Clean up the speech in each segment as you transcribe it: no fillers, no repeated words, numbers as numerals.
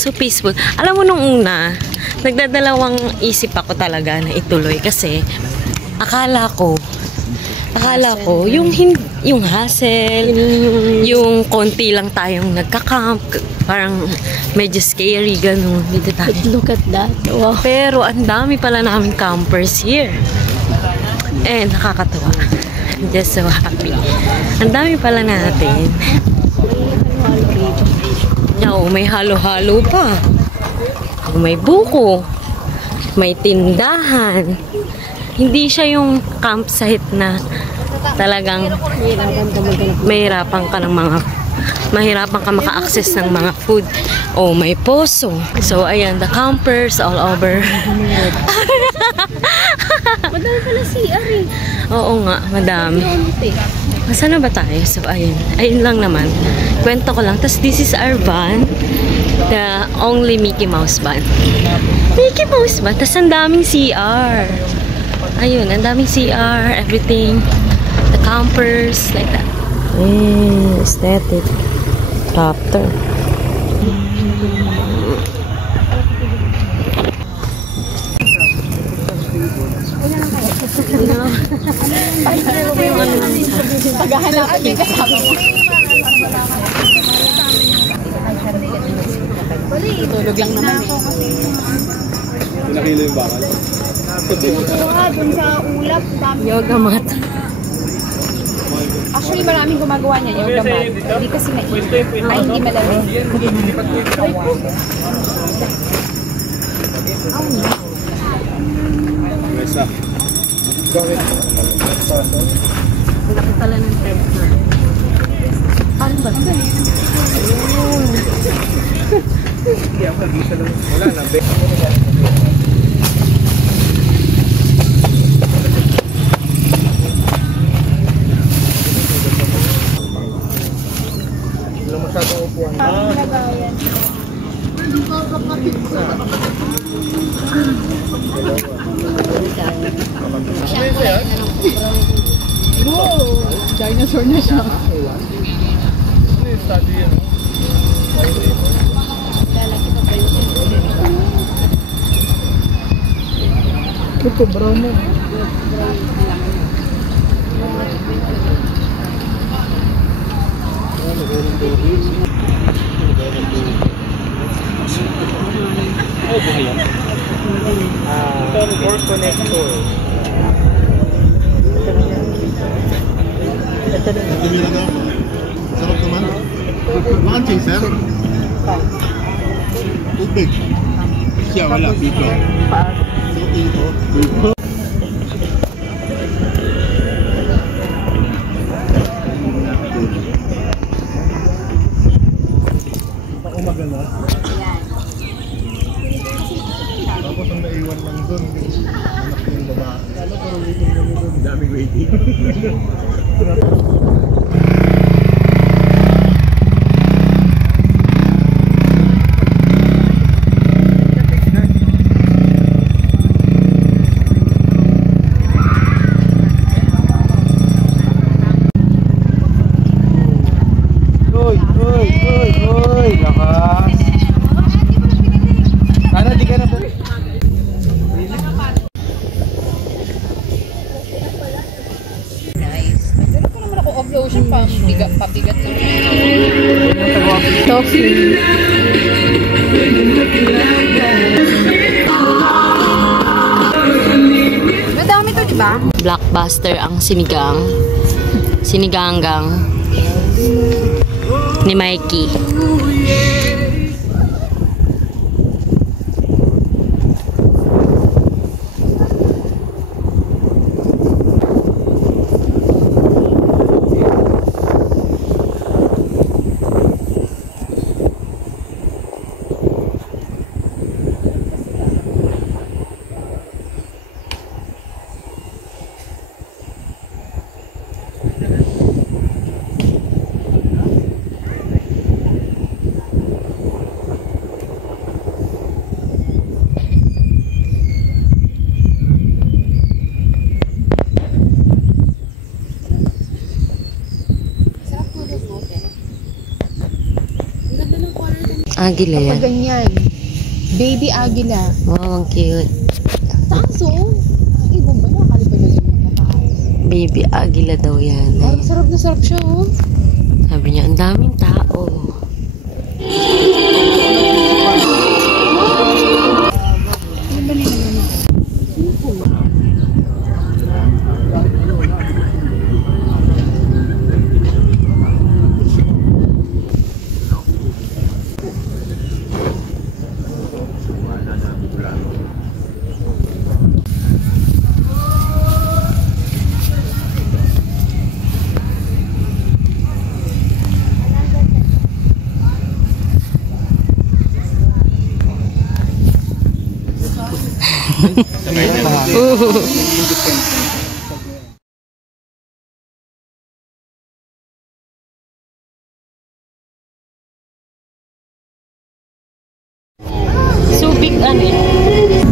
So peaceful. Alam mo nung una, nagdadalawang isip ako talaga na ituloy kasi akala ko yung hassle, yung konti lang tayong nagka-camp, parang medyo scary ganun. Look at that. Wow. Pero ang dami pala naming campers here. And nakakatawa. I'm just so happy. Ang dami pala natin. Oo, may halo-halo pa. May buko. May tindahan. Hindi siya yung campsite na talagang mahirapan ka maka-access ng mga food. Oh, may poso. So, ayan, the campers all over. Madami pala CR eh. Oo nga, madami. Saan na ba tayo? So, ayun. Ayun lang naman. Kwento ko lang. Tapos, this is our van. The only Mickey Mouse van. Mickey Mouse van. Tapos, ang daming CR. Ayun, ang daming CR. Everything. The campers. Like that. Aesthetic. Raptor. Paghahanap din kasama mo. Tulog lang naman eh. Pinakilo yung bakal. Dun sa ulap. Yoga mat. Actually, maraming gumagawa niya yoga mat. Hindi kasi ay hindi malamig. Mesa. Ang laki pala ng tent na. Paano ba? Wala na. Wala masyadong upuan. Wow! Dinosaur na siya. Ano yung study yan? Ito, brown na. Core connector. Tumira na. Sarap naman. Bakit chaser? Tubig. Siya wala. Dito. Dito. Ako maganda. Tapos ang naiwan lang doon. Anak ko yung babae. Lalo pero waiting naman doon. Daming waiting. Lakas. Sana di ka na po. Pero ko naman ako off-lotion pa. Pabigat lang. Toffee. Madami to, di ba? Blockbuster ang sinigang. Siniganggang. Ni Mikey. Agila yan. Pag ganyan. Baby agila. Wow, ang cute. Taas oh. Ang ibon ba? Nakakalipan na yung nakataas. Baby agila daw yan. Ay, sarap na sarap siya oh. Sabi niya, ang daming tao. Ano ba nila naman? Subic ano eh.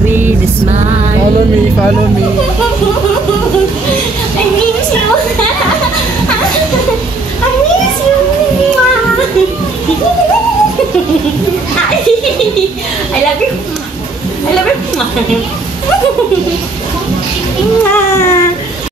With a smile. Follow me, follow me. I miss you. I miss you. I love you. I love you.